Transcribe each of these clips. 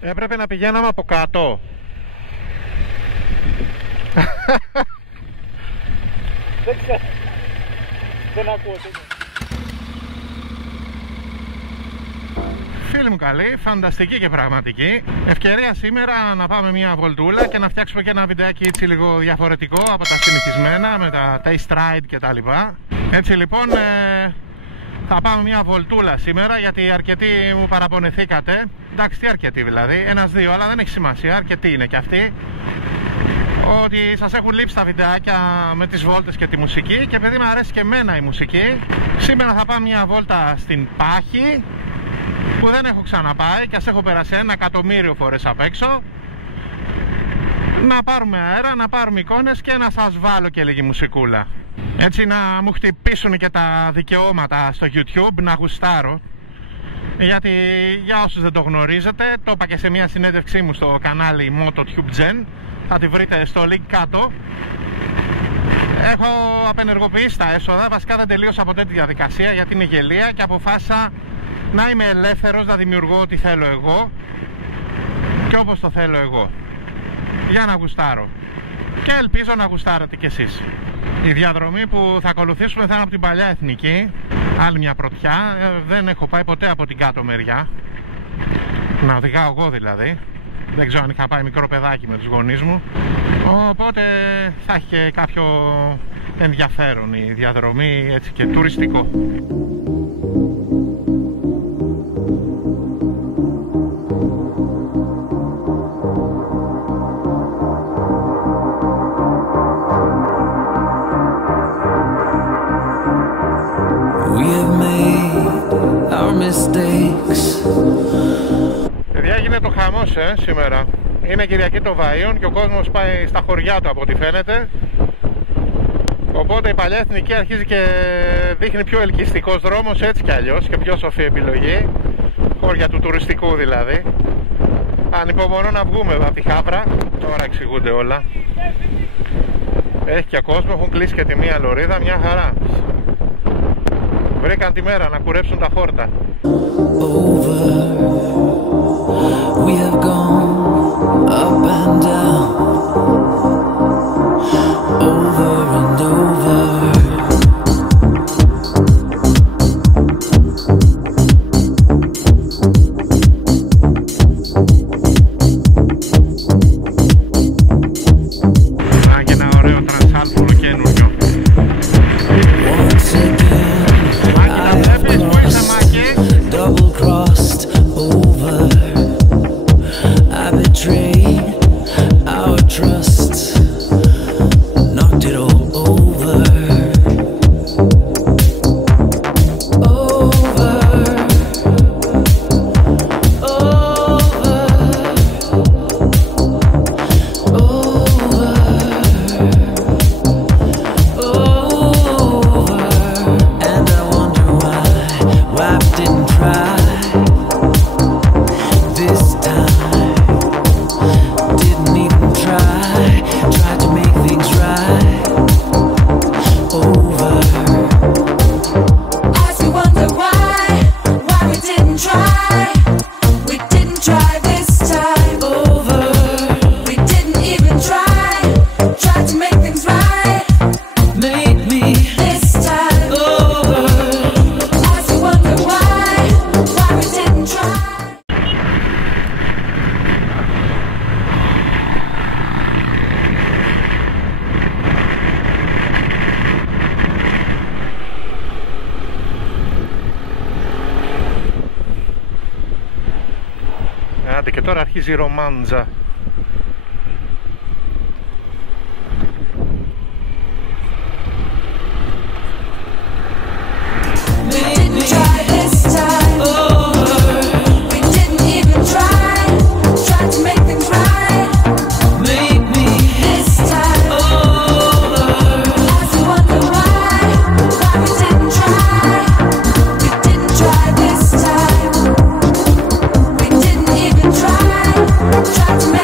Έπρεπε να πηγαίναμε από κάτω. Δεν ξέρω. Δεν ακούω τίποτα. Φίλοι μου καλοί, φανταστική και πραγματική. Ευκαιρία σήμερα να πάμε μια βολτούλα και να φτιάξουμε και ένα βιντεάκι έτσι λίγο διαφορετικό από τα συνηθισμένα με τα taste ride και τα λοιπά. Έτσι λοιπόν θα πάμε μια βολτούλα σήμερα, γιατί αρκετοί μου παραπονεθήκατε. Εντάξει, τι αρκετοί δηλαδή, ένας-δύο, αλλά δεν έχει σημασία, αρκετοί είναι κι αυτοί, ότι σας έχουν λείψει τα βιντεάκια με τις βόλτες και τη μουσική. Και επειδή μου αρέσει και εμένα η μουσική, σήμερα θα πάμε μια βόλτα στην Πάχη, που δεν έχω ξαναπάει και ας έχω περάσει 1.000.000 φορές απ' έξω. Να πάρουμε αέρα, να πάρουμε εικόνες και να σας βάλω και λίγη μουσικούλα. Έτσι να μου χτυπήσουν και τα δικαιώματα στο YouTube, να γουστάρω. Γιατί για όσους δεν το γνωρίζετε, το είπα και σε μια συνέντευξή μου στο κανάλι MotoTube Gen, θα τη βρείτε στο link κάτω. Έχω απενεργοποιήσει τα έσοδα, βασικά δεν τελείωσα ποτέ τη διαδικασία γιατί είναι γελία, και αποφάσισα να είμαι ελεύθερος, να δημιουργώ ό,τι θέλω εγώ και όπως το θέλω εγώ, για να γουστάρω, και ελπίζω να γουστάρετε κι εσείς. Η διαδρομή που θα ακολουθήσουμε θα είναι από την παλιά εθνική, άλλη μια πρωτιά. Δεν έχω πάει ποτέ από την κάτω μεριά, να οδηγάω εγώ δηλαδή. Δεν ξέρω αν είχα πάει μικρό παιδάκι με τους γονείς μου, οπότε θα έχει και κάποιο ενδιαφέρον η διαδρομή, έτσι, και τουριστικό. Παιδιά, έγινε το χαμός σήμερα. Είναι Κυριακή των Βαΐων και ο κόσμος πάει στα χωριά του από ό,τι φαίνεται. Οπότε η παλιά εθνική αρχίζει και δείχνει πιο ελκυστικός δρόμος, έτσι κι αλλιώς, και πιο σοφή επιλογή. Χώρια του τουριστικού δηλαδή. Ανυπομονώ να βγούμε από τη Χάβρα. Τώρα εξηγούνται όλα. Έχει και κόσμο, έχουν κλείσει και τη μία λωρίδα, μια χαρά. Βρήκαν τη μέρα να κουρέψουν τα χόρτα. We have gone up and down, over and over. Και ένα ωραίο τρανσάλφωνο καινούριο. Μάκη, τα βλέπεις, πού είσαι Μάκη? Double crossed over. Our trust, knocked it all over. Over, over, over, and I wonder why we didn't try this time. Tried to make things right. Over. As we wonder why we didn't try. We didn't try this time. Over. We didn't even try. Tried to make things right. Make me this time. Over. As we wonder why we didn't try. Άντε, και τώρα αρχίζει η ρομάντζα. Try to make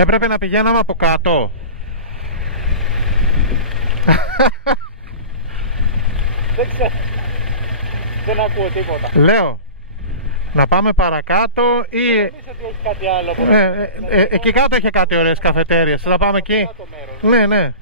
Έπρεπε να πηγαίναμε από κάτω. Δεν ξέρω. Δεν ακούω τίποτα. Λέω, να πάμε παρακάτω ή... Νομίζω ότι έχει κάτι άλλο. εκεί κάτω είχε κάτι ωραίες καφετέριες. Θα πάμε εκεί. Κάτω μέρος. Ναι, ναι.